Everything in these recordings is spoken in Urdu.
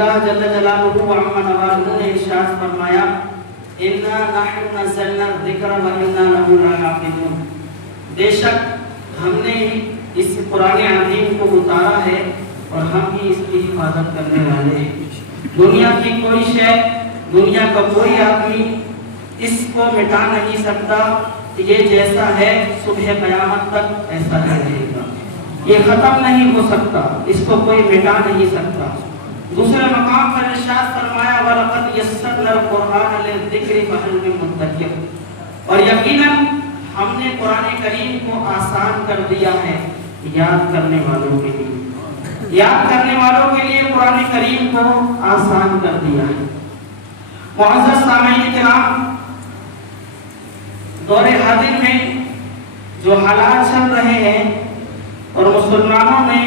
اللہ جل جلالہ و عظم نوالہ نے ارشاد فرمایا انا نحن نزلنا الذکر و انا لہ لحافظون، بے شک ہم نے اس قرآن عظیم کو اتارا ہے اور ہم ہی اس کی حفاظت کرنے والے ہیں۔ دنیا کی کوئی شے، دنیا کا کوئی آدمی اس کو مٹا نہیں سکتا، یہ جیسا ہے صبح قیامت تک ایسا رہے گا، یہ ختم نہیں ہو سکتا، اس کو کوئی مٹا نہیں سکتا۔ دوسرے مقام پر ارشاد فرمایا وَلَقَدْ يَسَّرْنَا الْقُرْآنَ لِلذِّكْرِ فَهَلْ مِن مُدَّكِرٍ، اور یقیناً ہم نے قرآن کریم کو آسان کر دیا ہے یاد کرنے والوں کے لیے، یاد کرنے والوں کے لیے قرآن کریم کو آسان کر دیا ہے۔ معزز سامعین کرام، دور حاضر میں جو حالات چل رہے ہیں اور مسلمانوں نے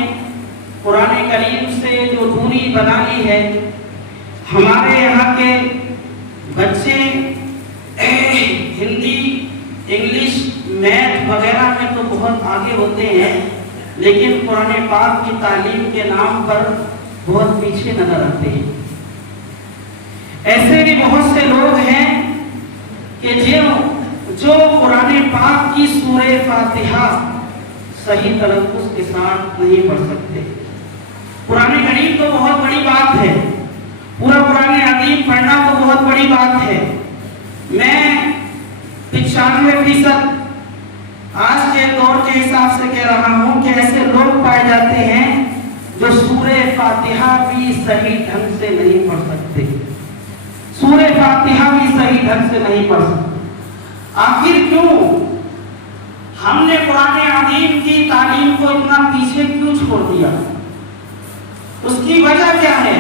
قرآن کریم سے جو دوری بنا لی ہے، ہمارے یہاں کے بچے ہندی، انگلش، میتھ وغیرہ میں تو بہت آگے ہوتے ہیں، لیکن قرآن پاک کی تعلیم کے نام پر بہت پیچھے نظر آتے ہیں۔ ایسے بھی بہت سے لوگ ہیں کہ جو قرآن پاک کی سورہ فاتحہ صحیح تلفظ کے ساتھ نہیں پڑھ سکتے۔ قرآن کریم تو بہت بڑی بات ہے، پورا قرآن عظیم پڑھنا تو بہت بڑی بات ہے۔ میں 95% آج کے دور کے حساب سے کہہ رہا ہوں کہ ایسے لوگ پائے جاتے ہیں جو سورہ فاتحہ بھی صحیح ڈھنگ سے نہیں پڑھ سکتے، سورہ فاتحہ بھی صحیح ڈھنگ سے نہیں پڑھ سکتے۔ آخر کیوں؟ ہم نے قرآن عظیم کی تعلیم کو اتنا پیچھے کیوں چھوڑ دیا؟ اس کی وجہ کیا ہے؟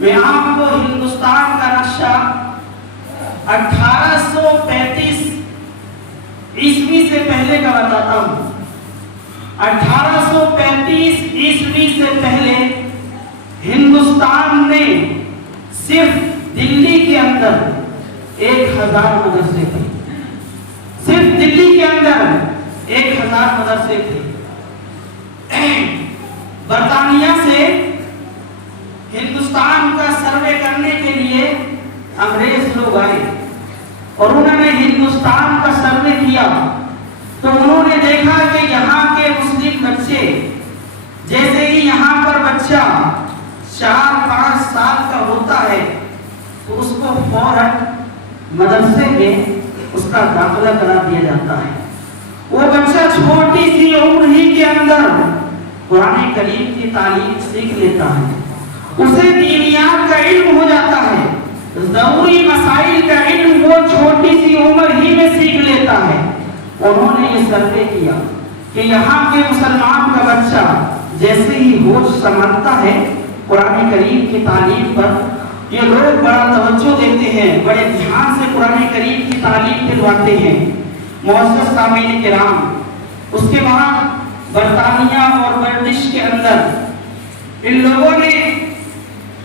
میں آپ کو ہندوستان کا نقشہ 1835 عیسوی سے پہلے کا بتاتا ہوں۔ 1835 عیسوی سے پہلے ہندوستان نے صرف دلی کے اندر 1000 مدرسے تھے، صرف دلی کے اندر 1000 مدرسے تھے۔ برطانیہ سے ہندوستان کا سروے کرنے کے لیے انگریز لوگ آئے اور انہوں نے ہندوستان کا سروے کیا تو انہوں نے دیکھا کہ یہاں کے مسلم بچے، جیسے ہی یہاں پر بچہ 4-5 سال کا ہوتا ہے تو اس کو فوراً مدرسے میں اس کا داخلہ کرا دیا جاتا ہے۔ وہ بچہ چھوٹی سی عمر ہی کے اندر قرآن کریم کی تعلیم سیکھ لیتا ہے، اسے دینیات کا علم ہو جاتا ہے، ضروری مسائل کا علم وہ چھوٹی سی عمر ہی میں سیکھ لیتا ہے۔ انہوں نے یہ سروے کیا کہ یہاں کے مسلمان کا بچہ جیسے ہی ہوش سنبھالتا ہے قرآن کریم کی تعلیم پر یہ لوگ بڑا توجہ دیتے ہیں، بڑے دھیان سے قرآن کریم کی تعلیم دلواتے ہیں۔ معزز سامعین کرام، اس کے بعد برطانیہ اور برٹش کے اندر ان لوگوں نے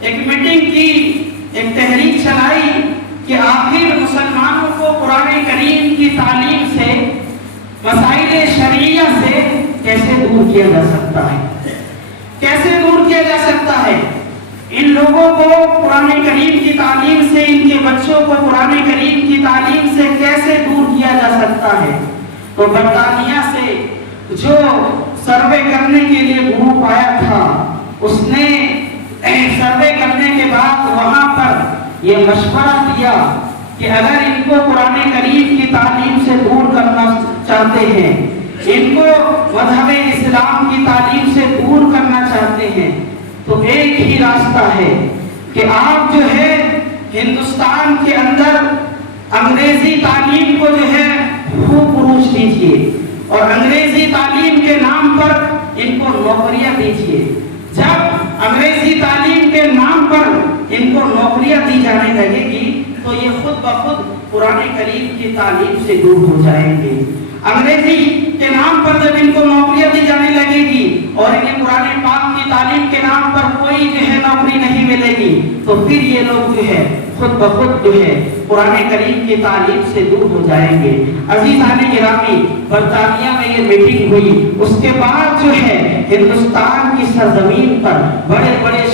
ایک میٹنگ کی، ایک تحریک چلائی کہ آخر مسلمانوں کو قرآن کریم کی تعلیم سے، مسائل شرعیہ سے کیسے دور کیا جا سکتا ہے، کیسے دور کیا جا سکتا ہے۔ ان لوگوں کو قرآن کریم کی تعلیم سے، ان کے بچوں کو قرآن کریم کی تعلیم سے کیسے دور کیا جا سکتا ہے۔ تو برطانیہ سے جو سروے کرنے کے لیے گروپ آیا تھا، اس نے سروے کرنے کے بعد وہاں پر یہ مشورہ دیا کہ اگر ان کو قرآن کریم کی تعلیم سے دور کرنا چاہتے ہیں، ان کو مذہب اسلام کی تعلیم سے دور کرنا چاہتے ہیں، تو ایک ہی راستہ ہے کہ آپ جو ہے ہندوستان کے اندر انگریزی تعلیم کو جو ہے خوب فروغ دیجیے اور انگریزی تعلیم کے نام پر ان کو نوکریاں دیجیے۔ جب انگریزی تعلیم کے نام پر ان کو نوکریاں دی جانے لگے گی تو یہ خود بخود قرآن کریم کی تعلیم سے دور ہو جائیں گے۔ انگریزی کے نام پر جب ان کو نوکریاں دی جانے لگے گی اور انہیں قرآن پاک کی تعلیم کے نام پر کوئی جو ہے نوکری نہیں ملے گی تو پھر یہ لوگ جو ہے خود بخود جو ہے قرآن کریم کی تعلیم سے دور ہو جائیں گے۔ عزیزان گرامی، برطانیہ میں یہ میٹنگ ہوئی، اس کے بعد جو ہے ہندوستان کی سرزمین پر بڑے بڑے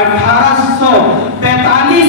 1845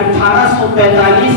1845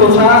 50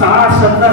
60-70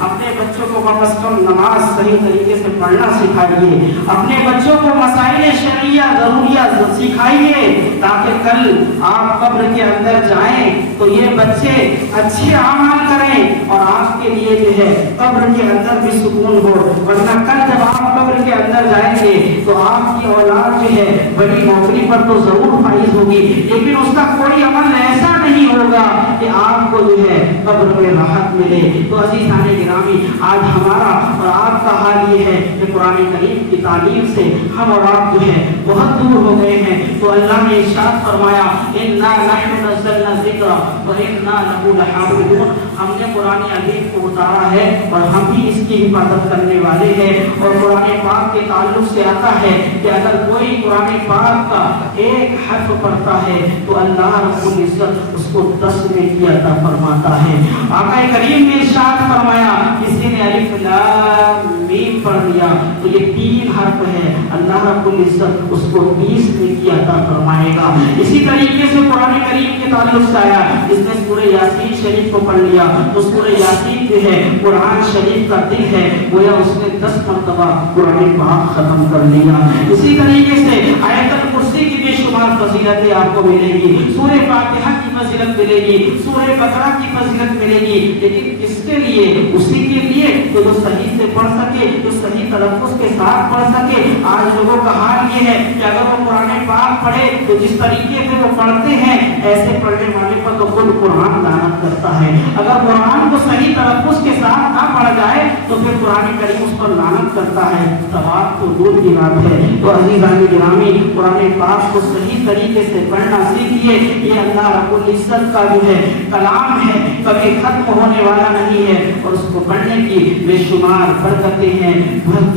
اپنے بچوں کو کم از کم نماز صحیح طریقے سے پڑھنا سکھائیے، اپنے بچوں کو مسائل شرعیہ ضروریہ سکھائیے، تاکہ کل آپ قبر کے اندر جائیں تو یہ بچے اچھے اعمال کریں اور آپ کے لیے جو ہے قبر کے اندر بھی سکون ہو۔ ورنہ کل جب آپ قبر کے اندر جائیں گے تو آپ کی اولاد جو ہے بڑی نوکری پر تو ضرور فائز ہوگی، لیکن اس کا کوئی عمل ایسا نہیں ہوگا کہ آپ کو جو ہے قبر میں راحت ملے۔ تو عزیزان گرامی، آج ہمارا اور آپ کا حال یہ ہے کہ قرآن کریم کی تعلیم سے ہم اور آپ جو ہے بہت دور ہو گئے ہیں۔ تو اللہ نے ارشاد فرمایا اِنَّا نَحْنُ نَزَّلْنَا الذِّکْرَ وَإِنَّا لَهُ لَحَافِظُونَ، ہم نے قرآن عظیم کو اتارا ہے اور ہم بھی اس کی حفاظت کرنے والے ہیں۔ اور قرآن پاک کے تعلق سے آتا ہے کہ اگر کوئی قرآن پاک کا ایک حرف پڑھتا ہے تو اللہ رب العزت اس کو 10 نیکی عطا فرماتا ہے۔ آقا کریم نے ارشاد فرمایا کسی نے الف لام میم پڑھ دیا تو یہ 3 حرف ہے، اللہ رب العزت اس کو 30 نیکی عطا فرمائے گا۔ اسی طریقے سے قرآن کریم کے تعلق سے آیا جس نے سورہ یاسین شریف کو پڑھ لیا تو سورہ یاسین جو ہے قرآن شریف کا دل ہے، گویا اس نے 10 مرتبہ قرآن پاک ختم کر لیا۔ اسی طریقے سے آیت الکرسی کی بے شمار فضیلتیں آپ کو ملے گی، سورہ فاتحہ کی فضیلت ملے گی، سورہ بقرہ کی فضیلت ملے گی، لیکن کس کے لیے؟ اسی کے لیے کہ جو صحیح سے پڑھ سکے، جو صحیح تلفظ کے ساتھ پڑھ سکے۔ آج لوگوں کا حال یہ ہے کہ اگر وہ قرآن پاک پڑھے تو جس طریقے سے وہ پڑھتے ہیں ایسے پڑھنے والے پر تو خود قرآن لعنت کرتا ہے۔ اگر قرآن کو صحیح تلفظ کے ساتھ نہ پڑھا جائے تو پھر قرآن کریم اس پر لعنت کرتا ہے، ثواب تو دور کی بات ہے۔ تو عزیزان گرامی، قرآن پاک کو صحیح طریقے سے پڑھنا سیکھیے، یہ اللہ رب العزت کا جو ہے کلام ہے، کبھی ختم ہونے والا نہیں ہے، اور اس کو پڑھنے کی بے شمار برکتیں ہیں،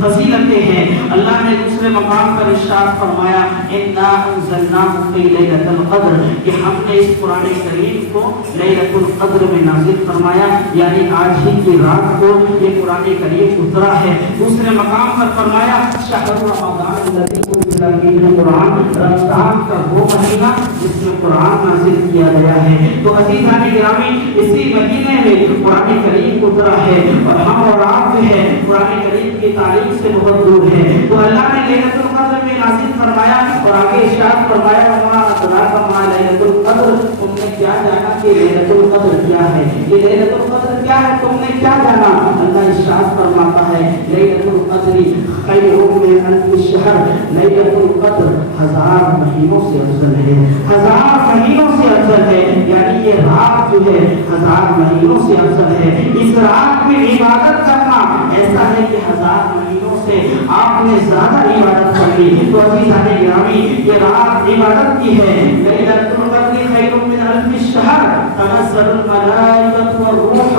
فضیلتیں ہیں۔ اللہ نے دوسرے مقام پر ارشاد فرمایا اِنَّا أَنزَلْنَاهُ فِي لَيْلَةِ الْقَدْرِ، کہ ہم نے اس قرآن کریم کو لیلۃ القدر میں نازل فرمایا، یعنی آج ہی کی رات کو یہ قرآن کریم اترا ہے۔ دوسرے مقام پر فرمایا شہر رمضان الذی انزل فیہ القرآن، رمضان کا وہ مہینہ جس میں قرآن نازل کیا گیا ہے۔ تو عزیزان گرامی، اسی مہینے میں قرآن کریم اترا ہے اور ہم اور آپ جو ہے قرآن کریم کی تعلیم سے بہت دور ہے۔ تو اللہ نے لیلۃ القدر میں نازل فرمایا اور آگے ارشاد فرمایا وما ادراک ما لیلۃ القدر، تم نے کیا جانا کہ لیلۃ القدر کیا ہے؟ یہ لیلۃ القدر کیا ہے، تم نے کیا جانا؟ اللہ ارشاد فرماتا ہے لیلۃ القدر خیر من الف شہر، لیلۃ القدر 1000 مہینوں سے افضل ہے، 1000 مہینوں سے افضل ہے، یعنی یہ رات جو ہے 1000 مہینوں سے افضل ہے۔ اس رات میں عبادت کرنا ایسا ہے کہ 1000 مہینوں سے آپ نے زیادہ عبادت کر لی۔ تو عزیزان گرامی، یہ رات عبادت کی ہے۔ لیلۃ القدر خیر من الف شہر، تنزل الملائکۃ والروح،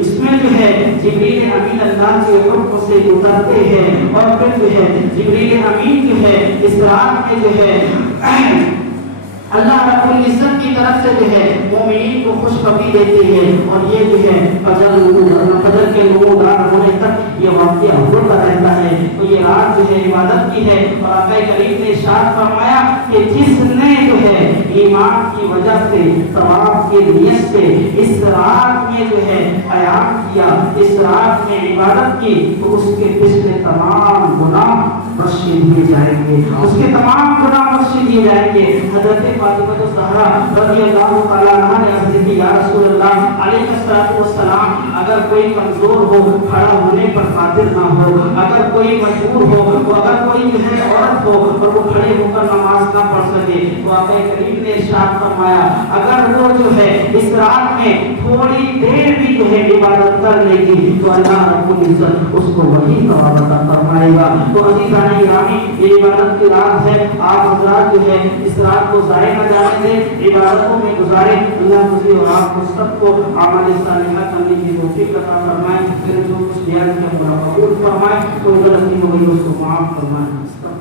اس میں جو ہے جبریل امین اللہ کے حکم سے اترتے ہیں اور پھر جو ہے جبریل امین جو ہے اس رات میں جو ہے اللہ رب العزت کی طرف سے جو ہے مومنین کو خوشخبری دیتے ہیں، اور یہ جو ہے فجر کے نمودار ہونے تک یہ واقعہ ہوتا رہتا ہے۔ تو یہ رات جو ہے عبادت کی ہے، اور آقا کریم نے ارشاد فرمایا کہ جس نے جو ہے ایمان کی وجہ سے ثواب کی نیت سے اس رات میں جو ہے قیام کیا، اس رات میں عبادت کی، تو اس کے پچھلے تمام گناہ بخش دیے جائیں گے، اس کے تمام گناہ بخش دیے جائیں گے۔ حضرت فاطمہ الزہرا رضی اللہ تعالی عنہا نے عرض کی یا رسول اللہ علیہ الصلوۃ والسلام، اگر کوئی کمزور ہو، کھڑا ہونے پر قادر نہ ہو، اگر کوئی مجبور ہو، اگر کوئی جو ہے عورت ہو اور وہ کھڑے ہو کر نماز نہ پڑھ سکے، تو آقا کریم نے ارشاد فرمایا اگر وہ جو ہے اس رات میں تھوڑی دیر بھی جو ہے عبادت کر لے گی تو اللہ رب العزت اس کو وہی ثواب عطا فرمائے گا۔ تو عزیزان گرامی، یہ عبادت کی رات ہے، آپ حضرات جو ہے اس رات کو ضائع نہ جانے دیں، عبادتوں میں گزاریں۔ اللہ مجھے اور آپ کو سب کو اعمال صالحہ کرنے کی توفیق عطا فرمائے، پھر جو کچھ بیان کیا پورا قبول فرمائے، تو غلطی ہو گئی اس کو معاف فرمائے۔